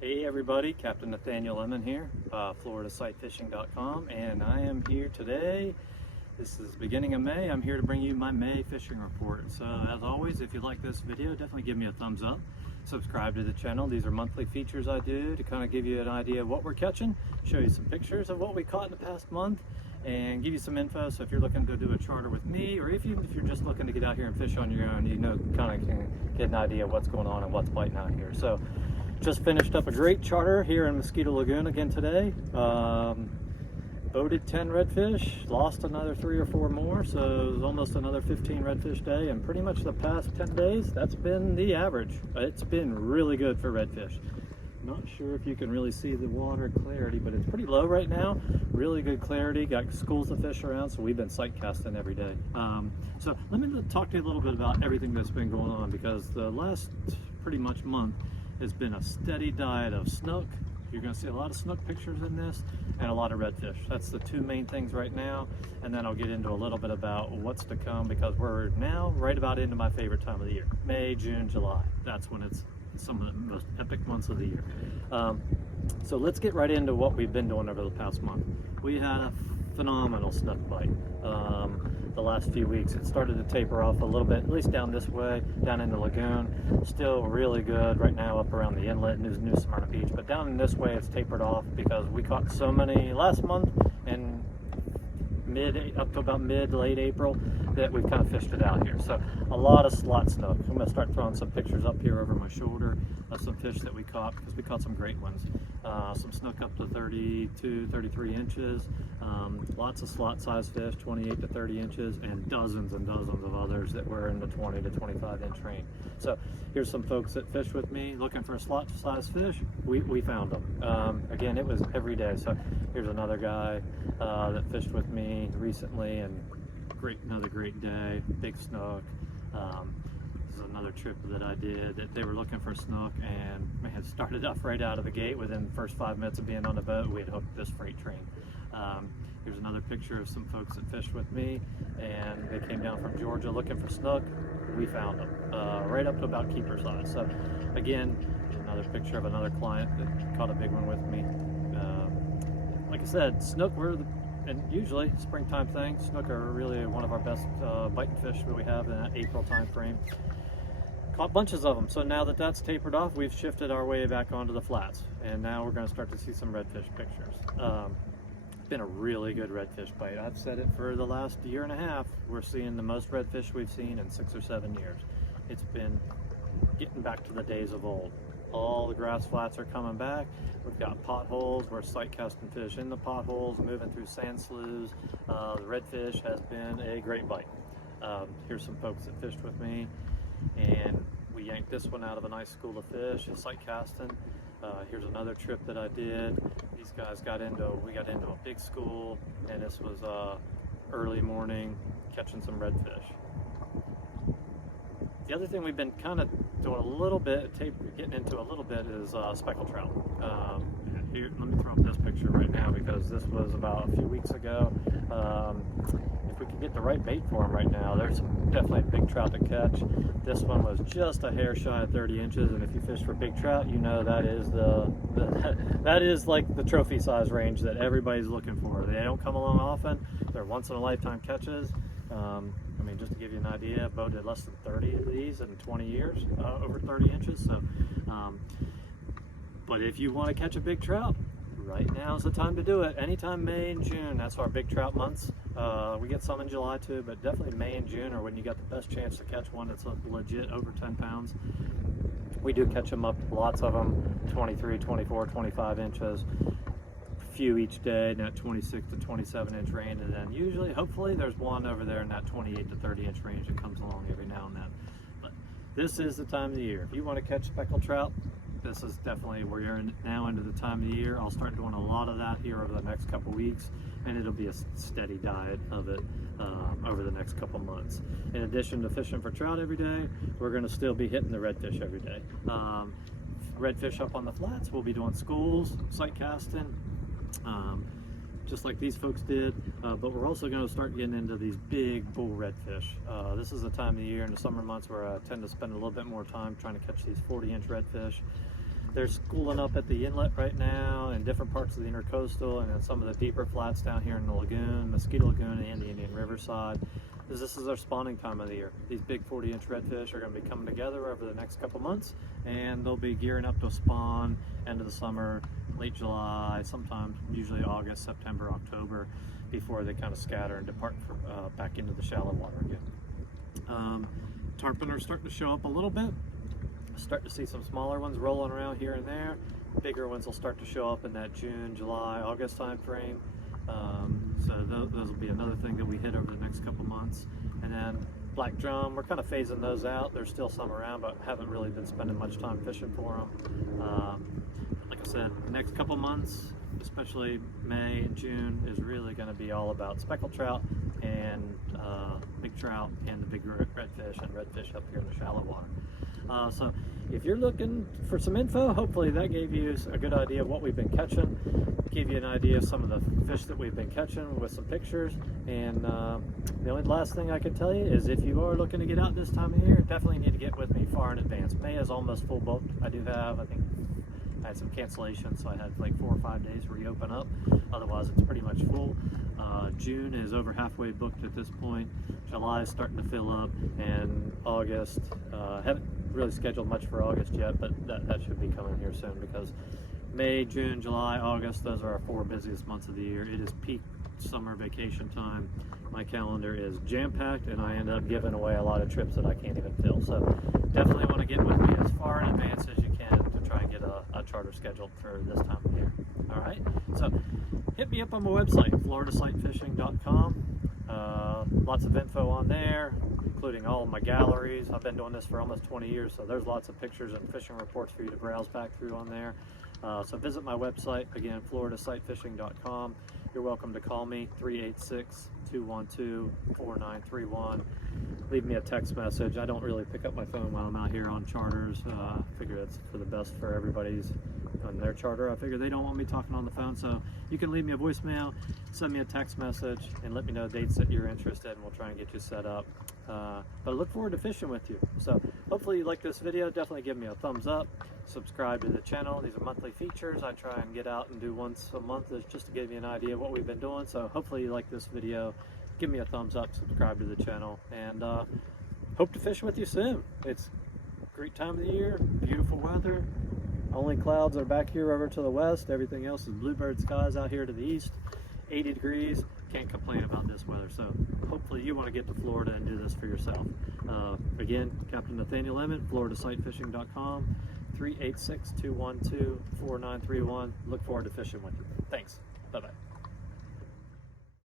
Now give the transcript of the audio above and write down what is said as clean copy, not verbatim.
Hey everybody, Captain Nathaniel Lemmon here, FloridaSightFishing.com, and I am here today. This is beginning of May. I'm here to bring you my May fishing report. So as always, if you like this video, definitely give me a thumbs up. Subscribe to the channel. These are monthly features I do to kind of give you an idea of what we're catching, show you some pictures of what we caught in the past month, and give you some info. So if you're looking to do a charter with me, or even if you're just looking to get out here and fish on your own, you know, kind of can get an idea of what's going on and what's biting out here. So just finished up a great charter here in Mosquito Lagoon again today. Boated 10 redfish, lost another 3 or 4 more, so it was almost another 15 redfish day, and pretty much the past 10 days, that's been the average. It's been really good for redfish. Not sure if you can really see the water clarity, but it's pretty low right now. Really good clarity, got schools of fish around, so we've been sight casting every day. So let me talk to you a little bit about everything that's been going on, because the last pretty much month has been a steady diet of snook. You're going to see a lot of snook pictures in this, and a lot of redfish. That's the two main things right now, and then I'll get into a little bit about what's to come, because we're now right about into my favorite time of the year. May, June, July. That's when it's some of the most epic months of the year. So let's get right into what we've been doing over the past month. We had a phenomenal snook bite the last few weeks. It started to taper off a little bit, at least down this way, down in the lagoon. Still really good right now up around the inlet, new Smyrna Beach, but down in this way it's tapered off because we caught so many last month and up to about late April that we've kind of fished it out here. So a lot of slot snook. I'm going to start throwing some pictures up here over my shoulder of some fish that we caught, because we caught some great ones. Some snook up to 32, 33 inches, lots of slot size fish, 28 to 30 inches, and dozens of others that were in the 20 to 25 inch range. So here's some folks that fished with me looking for a slot size fish. We found them. Again, it was every day. So here's another guy that fished with me recently, and another great day, big snook. This is another trip that I did that they were looking for snook, and we had started off right out of the gate. Within the first 5 minutes of being on the boat, we had hooked this freight train. Here's another picture of some folks that fished with me, and they came down from Georgia looking for snook. We found them right up to about keeper size. So again, here's another picture of another client that caught a big one with me. Like I said, snook and usually springtime thing. Snook are really one of our best biting fish that we have in that April time frame. Caught bunches of them. So now that that's tapered off, we've shifted our way back onto the flats, and now we're going to start to see some redfish pictures. It's been a really good redfish bite. I've said it for the last year and a half. We're seeing the most redfish we've seen in 6 or 7 years. It's been getting back to the days of old. All the grass flats are coming back. We've got potholes. We're sight casting fish in the potholes, moving through sand sloughs. The redfish has been a great bite. Here's some folks that fished with me, and we yanked this one out of a nice school of fish, sight casting. Here's another trip that I did. These guys we got into a big school, and this was early morning, catching some redfish. The other thing we've been kind of doing a little bit, getting into a little bit, is speckled trout. Here, let me throw up this picture right now, because this was about a few weeks ago. If we could get the right bait for them right now, there's definitely a big trout to catch. This one was just a hair shy of 30 inches, and if you fish for big trout, you know that is that is like the trophy size range that everybody's looking for. They don't come along often. They're once in a lifetime catches. I mean, just to give you an idea, I boated less than 30 of these in 20 years, over 30 inches. So, but if you want to catch a big trout, right now is the time to do it. Anytime May and June, that's our big trout months. We get some in July too, but definitely May and June are when you got the best chance to catch one that's legit over 10 pounds. We do catch them up, lots of them, 23, 24, 25 inches. Few each day in that 26 to 27 inch range, and then usually, hopefully, there's one over there in that 28 to 30 inch range that comes along every now and then. But this is the time of the year. If you want to catch speckled trout, this is definitely where you're now into the time of the year. I'll start doing a lot of that here over the next couple weeks, and it'll be a steady diet of it over the next couple months. In addition to fishing for trout every day, we're going to still be hitting the redfish every day. Redfish up on the flats, we'll be doing schools, sight casting, just like these folks did, but we're also going to start getting into these big bull redfish. This is the time of the year in the summer months where I tend to spend a little bit more time trying to catch these 40-inch redfish. They're schooling up at the inlet right now in different parts of the intercoastal and in some of the deeper flats down here in the lagoon, Mosquito Lagoon and the Indian River side. This is their spawning time of the year. These big 40-inch redfish are going to be coming together over the next couple months, and they'll be gearing up to spawn end of the summer, late July, sometimes usually August, September, October, before they kind of scatter and depart back into the shallow water again. Tarpon are starting to show up a little bit. Starting to see some smaller ones rolling around here and there. Bigger ones will start to show up in that June, July, August time frame. So those will be another thing that we hit over the next couple months. And then black drum, we're kind of phasing those out. There's still some around, but haven't really been spending much time fishing for them. Like I said, the next couple months, especially May and June, is really going to be all about speckled trout and big trout and the big redfish and redfish up here in the shallow water. So if you're looking for some info, hopefully that gave you a good idea of what we've been catching, gave you an idea of some of the fish that we've been catching with some pictures. And the only last thing I can tell you is if you are looking to get out this time of year, definitely need to get with me far in advance. May is almost full booked. I think I had some cancellations, so I had like 4 or 5 days reopen up. Otherwise, it's pretty much full. June is over halfway booked at this point. July is starting to fill up, and August, haven't really scheduled much for August yet, but that should be coming here soon, because May, June, July, August, those are our 4 busiest months of the year. It is peak summer vacation time. My calendar is jam-packed, and I end up giving away a lot of trips that I can't even fill. So definitely want to get with me as far in advance as you can to try and get a charter scheduled for this time of year. All right, so hit me up on my website, floridasightfishing.com. Lots of info on there, including all of my galleries. I've been doing this for almost 20 years, so there's lots of pictures and fishing reports for you to browse back through on there. So visit my website, again, floridasightfishing.com. You're welcome to call me, 386-212-4931. Leave me a text message. I don't really pick up my phone while I'm out here on charters. I figure that's for the best for everybody's on their charter. I figure they don't want me talking on the phone, so you can leave me a voicemail, send me a text message, and let me know dates that you're interested, and we'll try and get you set up. But I look forward to fishing with you. So hopefully you like this video. Definitely give me a thumbs up. Subscribe to the channel. These are monthly features. I try and get out and do once a month just to give you an idea of what we've been doing. So hopefully you like this video. Give me a thumbs up, subscribe to the channel, and hope to fish with you soon. It's a great time of the year, beautiful weather. Only clouds are back here over to the west. Everything else is bluebird skies out here to the east. 80 degrees. Can't complain about this weather. So hopefully you want to get to Florida and do this for yourself. Again, Captain Nathaniel Lemmon, floridasightfishing.com, 386-212-4931. Look forward to fishing with you. Thanks. Bye-bye.